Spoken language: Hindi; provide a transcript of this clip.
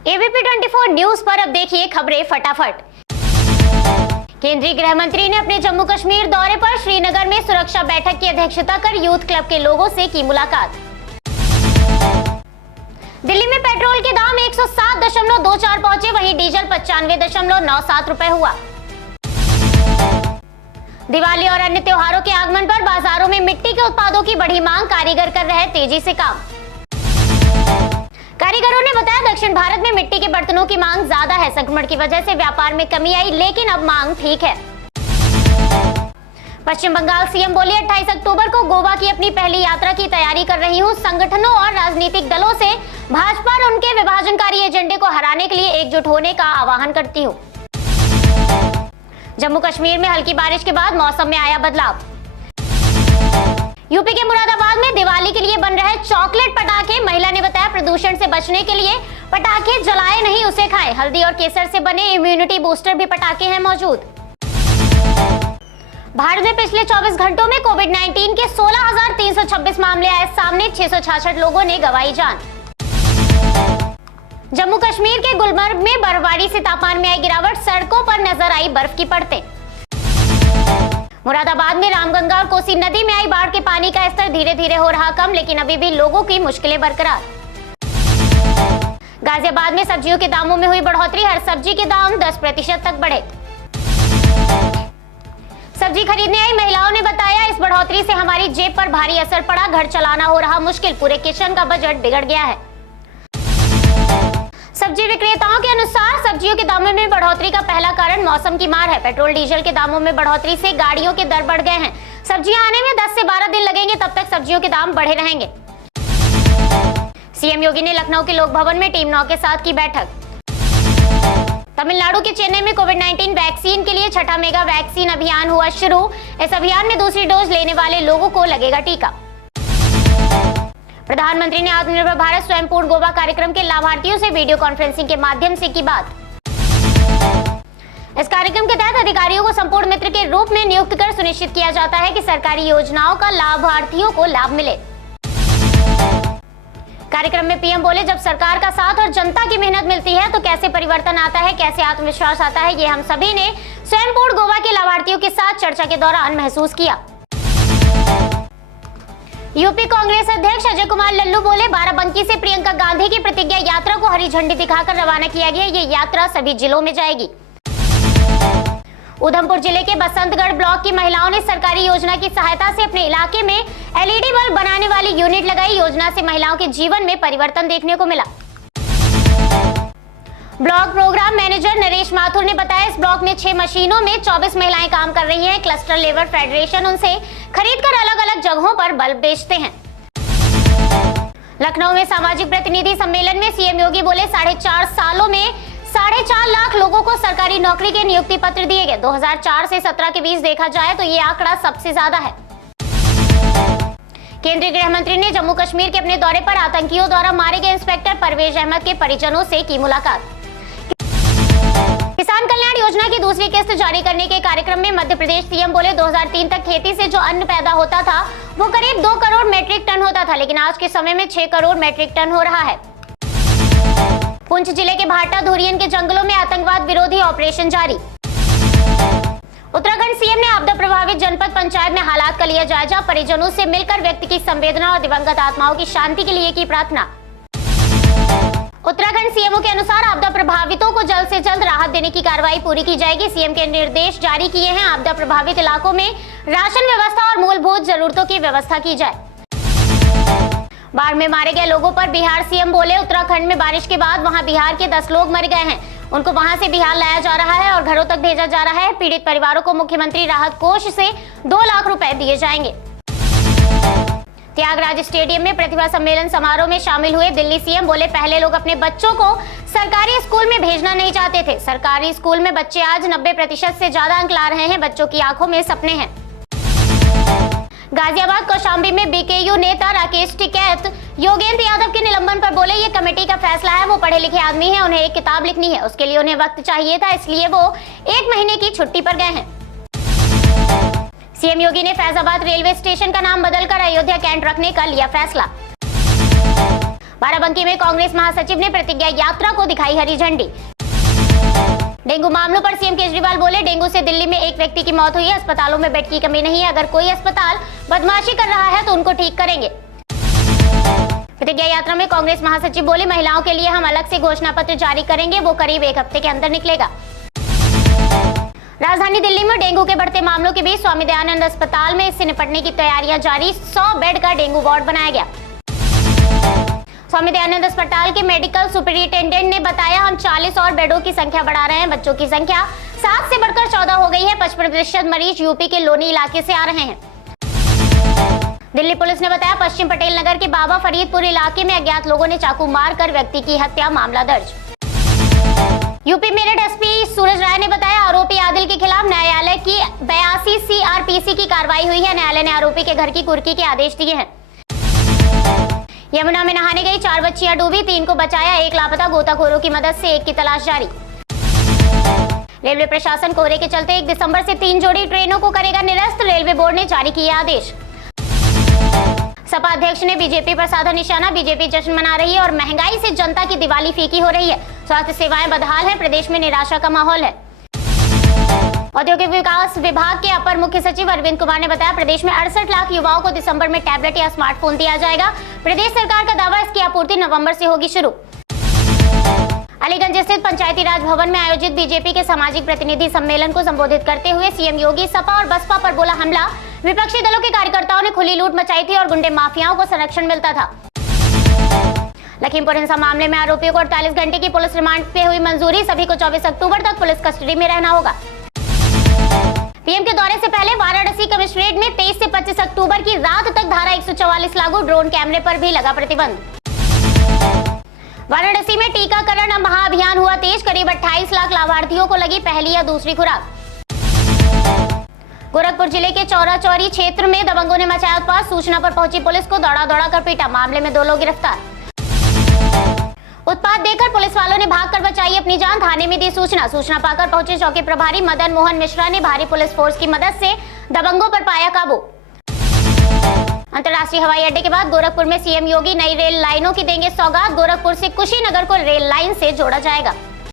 एबीपी 24 न्यूज पर अब देखिए खबरें फटाफट। केंद्रीय गृह मंत्री ने अपने जम्मू कश्मीर दौरे पर श्रीनगर में सुरक्षा बैठक की अध्यक्षता कर यूथ क्लब के लोगों से की मुलाकात। दिल्ली में पेट्रोल के दाम 107.24 पहुंचे, वहीं डीजल 95.97 रुपए हुआ। दिवाली और अन्य त्योहारों के आगमन पर बाजारों में मिट्टी के उत्पादों की बढ़ी मांग, कारीगर कर रहे तेजी से काम। कारीगरों ने बताया दक्षिण भारत में मिट्टी के बर्तनों की मांग ज्यादा है। संक्रमण की वजह से व्यापार में कमी आई, लेकिन अब मांग ठीक है। पश्चिम बंगाल सीएम बोले 28 अक्टूबर को गोवा की अपनी पहली यात्रा की तैयारी कर रही हूं। संगठनों और राजनीतिक दलों से भाजपा और उनके विभाजनकारी एजेंडे को हराने के लिए एकजुट होने का आह्वान करती हूं। जम्मू कश्मीर में हल्की बारिश के बाद मौसम में आया बदलाव। यूपी के मुरादाबाद में दिवाली के लिए बन रहे चॉकलेट पटाखे। महिला ने बताया प्रदूषण से बचने के लिए पटाखे जलाए नहीं, उसे खाएं। हल्दी और केसर से बने इम्यूनिटी बूस्टर भी पटाखे हैं मौजूद। भारत में पिछले 24 घंटों में कोविड-19 के 16,326 मामले आए सामने, 666 लोगों ने गंवाई जान। जम्मू कश्मीर के गुलमर्ग में बर्फबारी से तापमान में आई गिरावट, सड़कों पर नजर आई बर्फ की परतें। मुरादाबाद में रामगंगा और कोसी नदी में आई बाढ़ के पानी का स्तर धीरे धीरे हो रहा कम, लेकिन अभी भी लोगों की मुश्किलें बरकरार। गाजियाबाद में सब्जियों के दामों में हुई बढ़ोतरी, हर सब्जी के दाम 10% तक बढ़े। सब्जी खरीदने आई महिलाओं ने बताया इस बढ़ोतरी से हमारी जेब पर भारी असर पड़ा, घर चलाना हो रहा मुश्किल, पूरे किचन का बजट बिगड़ गया है। सब्जी विक्रेताओं के अनुसार सब्जियों के दामों में बढ़ोतरी का पहला कारण मौसम की मार है। पेट्रोल डीजल के दामों में बढ़ोतरी से गाड़ियों के दर बढ़ गए हैं। सब्जियां आने में 10 से 12 दिन लगेंगे, तब तक सब्जियों के दाम बढ़े रहेंगे। सीएम योगी ने लखनऊ के लोक भवन में टीम 9 के साथ की बैठक। तमिलनाडु के चेन्नई में कोविड-19 वैक्सीन के लिए छठा मेगा वैक्सीन अभियान हुआ शुरू। इस अभियान में दूसरी डोज लेने वाले लोगों को लगेगा टीका। प्रधानमंत्री ने आत्मनिर्भर भारत स्वयं पूर्ण गोवा कार्यक्रम के लाभार्थियों से वीडियो कॉन्फ्रेंसिंग के माध्यम से की बात। इस कार्यक्रम के तहत अधिकारियों को संपूर्ण मित्र के रूप में नियुक्त कर सुनिश्चित किया जाता है कि सरकारी योजनाओं का लाभार्थियों को लाभ मिले। कार्यक्रम में पीएम बोले जब सरकार का साथ और जनता की मेहनत मिलती है तो कैसे परिवर्तन आता है, कैसे आत्मविश्वास आता है, ये हम सभी ने स्वयं पूर्ण गोवा के लाभार्थियों के साथ चर्चा के दौरान महसूस किया। यूपी कांग्रेस अध्यक्ष अजय कुमार लल्लू बोले बाराबंकी से प्रियंका गांधी की प्रतिज्ञा यात्रा को हरी झंडी दिखाकर रवाना किया गया। ये यात्रा सभी जिलों में जाएगी। उधमपुर जिले के बसंतगढ़ ब्लॉक की महिलाओं ने सरकारी योजना की सहायता से अपने इलाके में एलईडी बल्ब बनाने वाली यूनिट लगाई। योजना से महिलाओं के जीवन में परिवर्तन देखने को मिला। Block programme manager Naresh Mathur ने बताया इस ब्लॉक में 6 मशीनों में 24 महिलाएं काम कर रही हैं। क्लस्टर लेबर फेडरेशन उनसे खरीदकर अलग अलग जगहों पर बल्ब बेचते हैं। लखनऊ में सामाजिक प्रतिनिधि सम्मेलन में सीएम योगी बोले 4.5 सालों में 4.5 लाख लोगों को सरकारी नौकरी के नियुक्ति पत्र दिए गए। 2004 से 17 के बीच देखा जाए तो ये आंकड़ा सबसे ज्यादा है। केंद्रीय गृह मंत्री ने जम्मू कश्मीर के अपने दौरे पर आतंकियों द्वारा मारे गए इंस्पेक्टर परवेज अहमद के परिजनों से की मुलाकात। किसान कल्याण योजना की दूसरी किस्त जारी करने के कार्यक्रम में मध्य प्रदेश सीएम बोले 2003 तक खेती से जो अन्न पैदा होता था वो करीब 2 करोड़ मेट्रिक टन होता था, लेकिन आज के समय में 6 करोड़ मेट्रिक टन हो रहा है। पुंछ जिले के भाटा धुरियन के जंगलों में आतंकवाद विरोधी ऑपरेशन जारी। उत्तराखंड सीएम ने आपदा प्रभावित जनपद पंचायत में हालात का लिया जायजा। परिजनों से मिलकर व्यक्ति की संवेदना और दिवंगत आत्माओं की शांति के लिए की प्रार्थना। उत्तराखंड सीएमओ के अनुसार आपदा प्रभावितों को जल्द से जल्द राहत देने की कार्रवाई पूरी की जाएगी। सीएम के निर्देश जारी किए हैं। आपदा प्रभावित इलाकों में राशन व्यवस्था और मूलभूत जरूरतों की व्यवस्था की जाए। बाढ़ में मारे गए लोगों पर बिहार सीएम बोले उत्तराखंड में बारिश के बाद वहां बिहार के 10 लोग मर गए हैं। उनको वहां से बिहार लाया जा रहा है और घरों तक भेजा जा रहा है। पीड़ित परिवारों को मुख्यमंत्री राहत कोष से 2 लाख रुपए दिए जाएंगे। त्यागराज स्टेडियम में प्रतिभा सम्मेलन समारोह में शामिल हुए दिल्ली सीएम बोले पहले लोग अपने बच्चों को सरकारी स्कूल में भेजना नहीं चाहते थे। सरकारी स्कूल में बच्चे आज 90% से ज्यादा अंक ला रहे हैं। बच्चों की आंखों में सपने हैं। गाजियाबाद कौशाम्बी में बीकेयू नेता राकेश टिकैत योगेंद्र यादव के निलंबन पर बोले ये कमेटी का फैसला है। वो पढ़े लिखे आदमी हैं, उन्हें एक किताब लिखनी है, उसके लिए उन्हें वक्त चाहिए था, इसलिए वो 1 महीने की छुट्टी पर गए हैं। सीएम योगी ने फैजाबाद रेलवे स्टेशन का नाम बदलकर अयोध्या कैंट रखने का लिया फैसला। बाराबंकी में कांग्रेस महासचिव ने प्रतिज्ञा यात्रा को दिखाई हरी झंडी। डेंगू मामलों पर सीएम केजरीवाल बोले, डेंगू से दिल्ली में एक व्यक्ति की मौत हुई है, अस्पतालों में बेड की कमी नहीं है, अगर कोई अस्पताल बदमाशी कर रहा है तो उनको ठीक करेंगे। प्रतिज्ञा यात्रा में कांग्रेस महासचिव बोले, महिलाओं के लिए हम अलग से घोषणा पत्र जारी करेंगे, वो करीब एक हफ्ते के अंदर निकलेगा। राजधानी दिल्ली में डेंगू के बढ़ते मामलों के बीच स्वामी दयानंद अस्पताल में इससे निपटने की तैयारियां जारी, 100 बेड का डेंगू वार्ड बनाया गया। स्वामी दयानंद अस्पताल के मेडिकल सुपरिटेंडेंट ने बताया, हम 40 और बेडों की संख्या बढ़ा रहे हैं। बच्चों की संख्या 7 से बढ़कर 14 हो गई है। 55% मरीज यूपी के लोनी इलाके से आ रहे हैं। दिल्ली पुलिस ने बताया, पश्चिम पटेल नगर के बाबा फरीदपुर इलाके में अज्ञात लोगों ने चाकू मारकर व्यक्ति की हत्या, मामला दर्ज। यूपी मेरठ एसपी सूरज राय ने बताया, आरोपी आदिल के खिलाफ न्यायालय की 82 CRPC की कार्रवाई हुई है। न्यायालय ने आरोपी के घर की कुर्की के आदेश दिए हैं। यमुना में नहाने गई 4 बच्चियां डूबी, 3 को बचाया, 1 लापता, गोताखोरों की मदद से 1 की तलाश जारी। रेलवे प्रशासन कोहरे के चलते 1 दिसंबर से 3 जोड़ी ट्रेनों को करेगा निरस्त, रेलवे बोर्ड ने जारी किया आदेश। सपा अध्यक्ष ने बीजेपी पर साधा निशाना, बीजेपी जश्न मना रही है और महंगाई से जनता की दिवाली फीकी हो रही है। स्वास्थ्य सेवाएं बदहाल है, प्रदेश में निराशा का माहौल है। औद्योगिक विकास विभाग के अपर मुख्य सचिव अरविंद कुमार ने बताया, प्रदेश में 68 लाख युवाओं को दिसंबर में टैबलेट या स्मार्टफोन दिया जाएगा। प्रदेश सरकार का दावा, इसकी आपूर्ति नवंबर से होगी शुरू। अलीगंज स्थित पंचायती राज भवन में आयोजित बीजेपी के सामाजिक प्रतिनिधि सम्मेलन को संबोधित करते हुए सीएम योगी सपा और बसपा पर बोला हमला। विपक्षी दलों के कार्यकर्ताओं ने खुली लूट मचाई थी और गुंडे माफियाओं को संरक्षण मिलता था। लखीमपुर हिंसा मामले में आरोपियों को 48 घंटे की पुलिस रिमांड पे हुई मंजूरी, सभी को 24 अक्टूबर तक पुलिस कस्टडी में रहना होगा। पीएम के दौरे से पहले वाराणसी कमिश्नरेट में 23 से 25 अक्टूबर की रात तक धारा 144 लागू, ड्रोन कैमरे पर भी लगा प्रतिबंध। वाराणसी में टीकाकरण महाअभियान हुआ तेज, करीब 28 लाख लाभार्थियों को लगी पहली या दूसरी खुराक। गोरखपुर जिले के चौरा चौरी क्षेत्र में दबंगों ने मचाया उत्पात, सूचना पर पहुंची पुलिस को दौड़ा दौड़ा कर पीटा, मामले में 2 लोग गिरफ्तार। उत्पात देखकर पुलिस वालों ने भागकर बचाई अपनी जान, थाने में दी सूचना पाकर पहुंचे चौकी प्रभारी मदन मोहन मिश्रा ने भारी पुलिस फोर्स की मदद से दबंगों पर पाया काबू। अंतर्राष्ट्रीय हवाई अड्डे के बाद गोरखपुर में सीएम योगी नई रेल लाइनों की देंगे सौगात, गोरखपुर से कुशीनगर को रेल लाइन से जोड़ा जाएगा।